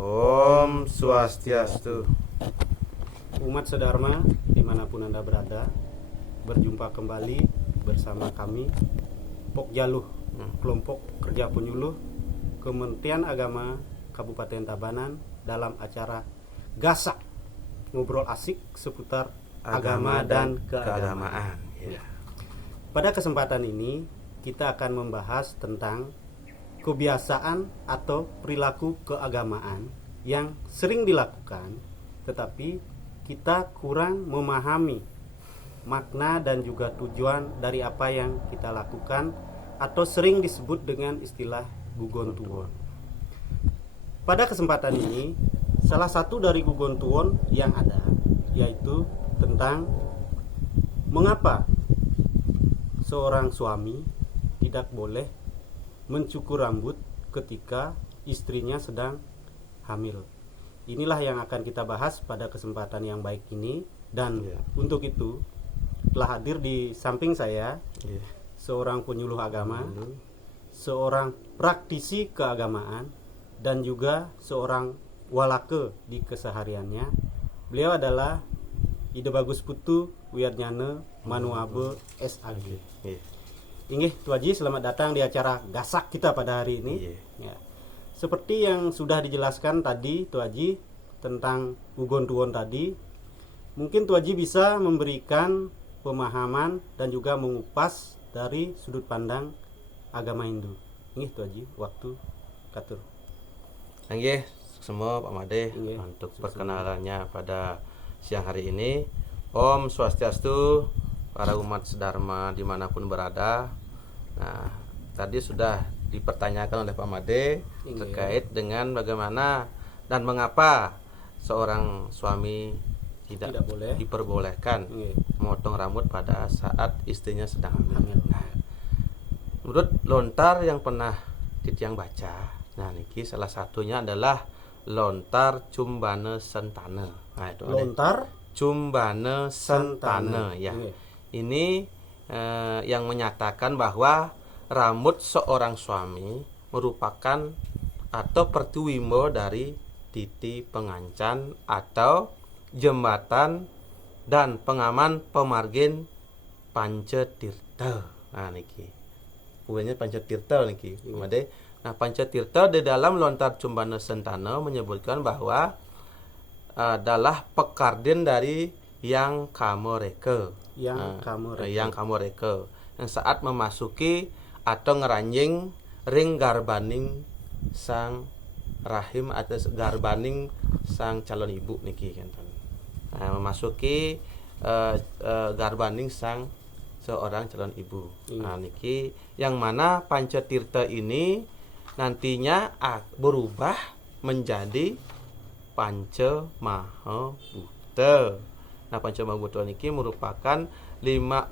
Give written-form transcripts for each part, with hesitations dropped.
Om Swastiastu. Umat sedharma dimanapun Anda berada, berjumpa kembali bersama kami Pokjaluh, kelompok kerja penyuluh Kementerian Agama Kabupaten Tabanan dalam acara Gasak, ngobrol asik seputar agama dan keagamaan. Ya. Pada kesempatan ini kita akan membahas tentang kebiasaan atau perilaku keagamaan yang sering dilakukan, tetapi kita kurang memahami makna dan juga tujuan dari apa yang kita lakukan, atau sering disebut dengan istilah gugon tuwon. Pada kesempatan ini, salah satu dari gugon tuwon yang ada yaitu tentang mengapa seorang suami tidak boleh mencukur rambut ketika istrinya sedang hamil. Inilah yang akan kita bahas pada kesempatan yang baik ini. Dan untuk itu telah hadir di samping saya seorang penyuluh agama, seorang praktisi keagamaan, dan juga seorang walake di kesehariannya. Beliau adalah Ide Bagus Putu Wiatnyana Manuabe SAG. Inggih Tu Haji, selamat datang di acara Gasak kita pada hari ini. Ya. Seperti yang sudah dijelaskan tadi Tu Haji tentang gugon tuwon tadi, mungkin Tu Haji bisa memberikan pemahaman dan juga mengupas dari sudut pandang agama Hindu. Inggih Tu Haji, waktu katur. Nggih, semua Pak Made untuk perkenalannya pada siang hari ini. Om Swastiastu, para umat sedharma dimanapun berada. Nah, tadi sudah dipertanyakan oleh Pak Made terkait dengan bagaimana dan mengapa seorang suami tidak boleh diperbolehkan memotong rambut pada saat istrinya sedang hamil. Nah, menurut lontar yang pernah Titiang baca, nah niki salah satunya adalah lontar Cumbana Sentana. Nah, itu lontar Cumbana Sentana ya. Ini yang menyatakan bahwa rambut seorang suami merupakan atau pertuwimbo dari titi pengancan atau jembatan dan pengaman pemargin Pancetirta. Nah niki bukannya Pancetirta niki. Nah, Pancetirta di dalam lontar Cumbana Sentana menyebutkan bahwa adalah pekardin dari yang kamoreke. Yang kamoreke yang saat memasuki atau ngeranjing ring garbaning sang rahim atau garbaning sang calon ibu niki kan. Nah, memasuki garbaning sang seorang calon ibu. Nah, niki yang mana Pancetirta ini nantinya berubah menjadi Panca Maha Bhuta. Nah, Panca Maha Bhuta niki merupakan 5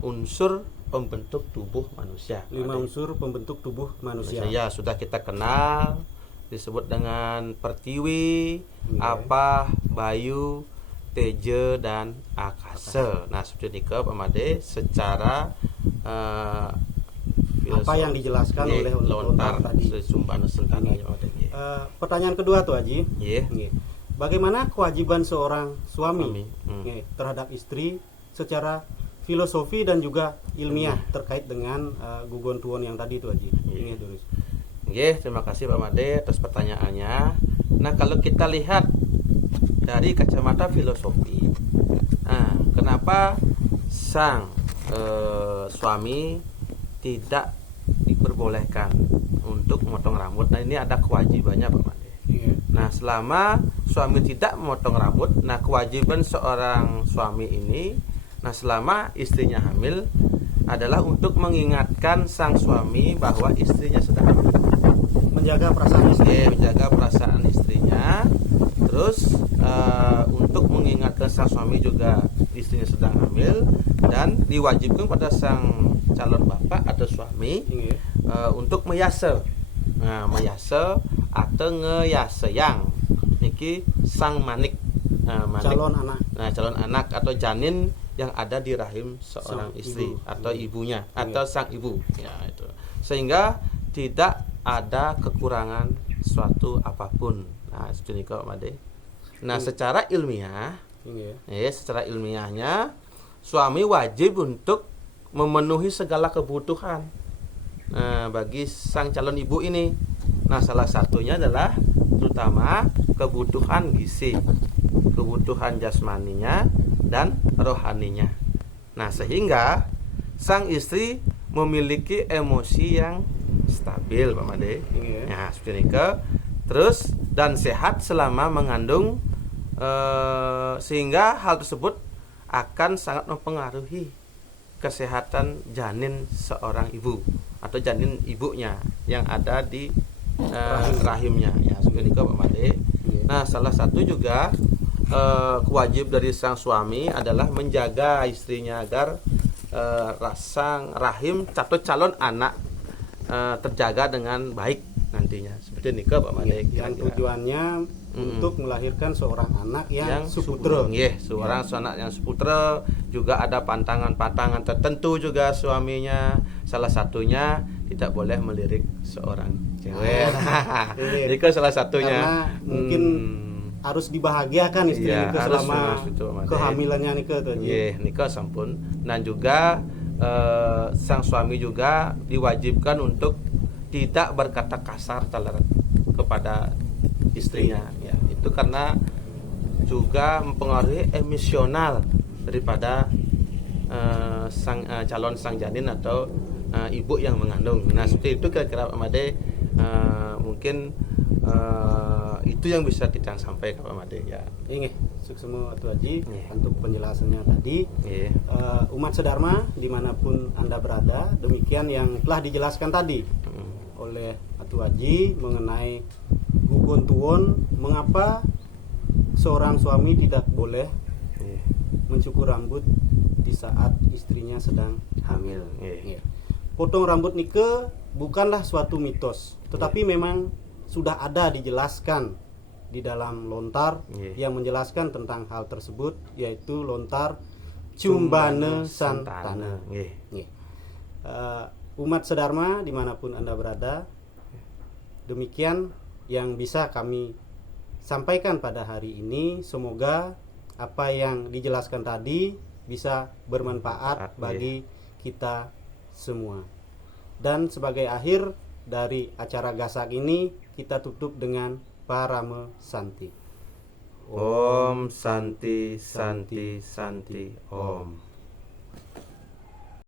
unsur pembentuk tubuh manusia. 5 unsur pembentuk tubuh manusia. Ya, sudah kita kenal, disebut dengan Pertiwi, Apa, Bayu, Teja, dan Akasa. Nah, seperti itu Pak Made secara apa yang dijelaskan oleh lontar tadi. Cumbana Sentana. Pertanyaan kedua Tu Haji. Bagaimana kewajiban seorang suami terhadap istri secara filosofi dan juga ilmiah terkait dengan gugon tuwon yang tadi Tu Haji? Terima kasih Pak Made atas pertanyaannya. Nah, kalau kita lihat dari kacamata filosofi, kenapa sang suami tidak diperbolehkan untuk memotong rambut? Nah, ini ada kewajibannya Pak Made. Nah, selama suami tidak memotong rambut, nah kewajiban seorang suami ini, nah selama istrinya hamil adalah untuk mengingatkan sang suami bahwa istrinya sedang hamil, menjaga perasaan istri, menjaga perasaan istrinya. Terus untuk mengingatkan sang suami juga istrinya sedang hamil, dan diwajibkan pada sang calon bapak atau suami untuk meyase. Nah, meyase atau ngeyaseyang niki sang manik, manik calon anak atau janin yang ada di rahim seorang istri atau ibunya atau sang ibu ya, itu sehingga tidak ada kekurangan suatu apapun. Nah, seperti itu Pak Made. Nah, secara ilmiah, secara ilmiahnya suami wajib untuk memenuhi segala kebutuhan bagi sang calon ibu ini. Nah, salah satunya adalah terutama kebutuhan gizi, kebutuhan jasmaninya dan rohaninya. Nah, sehingga sang istri memiliki emosi yang stabil, Pak Made. Nah, seperti itu. Terus dan sehat selama mengandung, sehingga hal tersebut akan sangat mempengaruhi kesehatan janin seorang ibu atau janin ibunya yang ada di rahimnya. Ya, seperti itu Pak Made. Nah, salah satu juga kewajiban dari sang suami adalah menjaga istrinya agar sang rahim atau calon anak terjaga dengan baik nantinya. Seperti ini Pak Made. Yang tujuannya untuk melahirkan seorang anak yang suputra. Seorang anak yang suputra. Juga ada pantangan-pantangan tertentu juga suaminya. Salah satunya tidak boleh melirik seorang cewek. Itu salah satunya. Karena mungkin harus dibahagiakan istri Nika selama kehamilannya Nika Nika sampun. Dan juga sang suami juga diwajibkan untuk tidak berkata kasar kepada istrinya. Ya, itu karena juga mempengaruhi emosional daripada calon sang janin atau ibu yang mengandung. Nah, seperti itu kira-kira Pak Made. Mungkin itu yang bisa kita sampaikan Pak Made ya. Ini semua Atu Haji untuk penjelasannya tadi. Umat Sedharma dimanapun Anda berada, demikian yang telah dijelaskan tadi oleh Atu Haji mengenai gugon tuwon, mengapa seorang suami tidak boleh mencukur rambut di saat istrinya sedang hamil. Potong rambut Nike bukanlah suatu mitos, tetapi memang sudah ada dijelaskan di dalam lontar yang menjelaskan tentang hal tersebut, yaitu lontar Cumbane Santana. Umat Sedharma dimanapun Anda berada, demikian yang bisa kami sampaikan pada hari ini. Semoga apa yang dijelaskan tadi bisa bermanfaat bagi kita semua. Dan sebagai akhir dari acara Gasak ini, kita tutup dengan Parama Santi. Om Santi Santi Santi Om.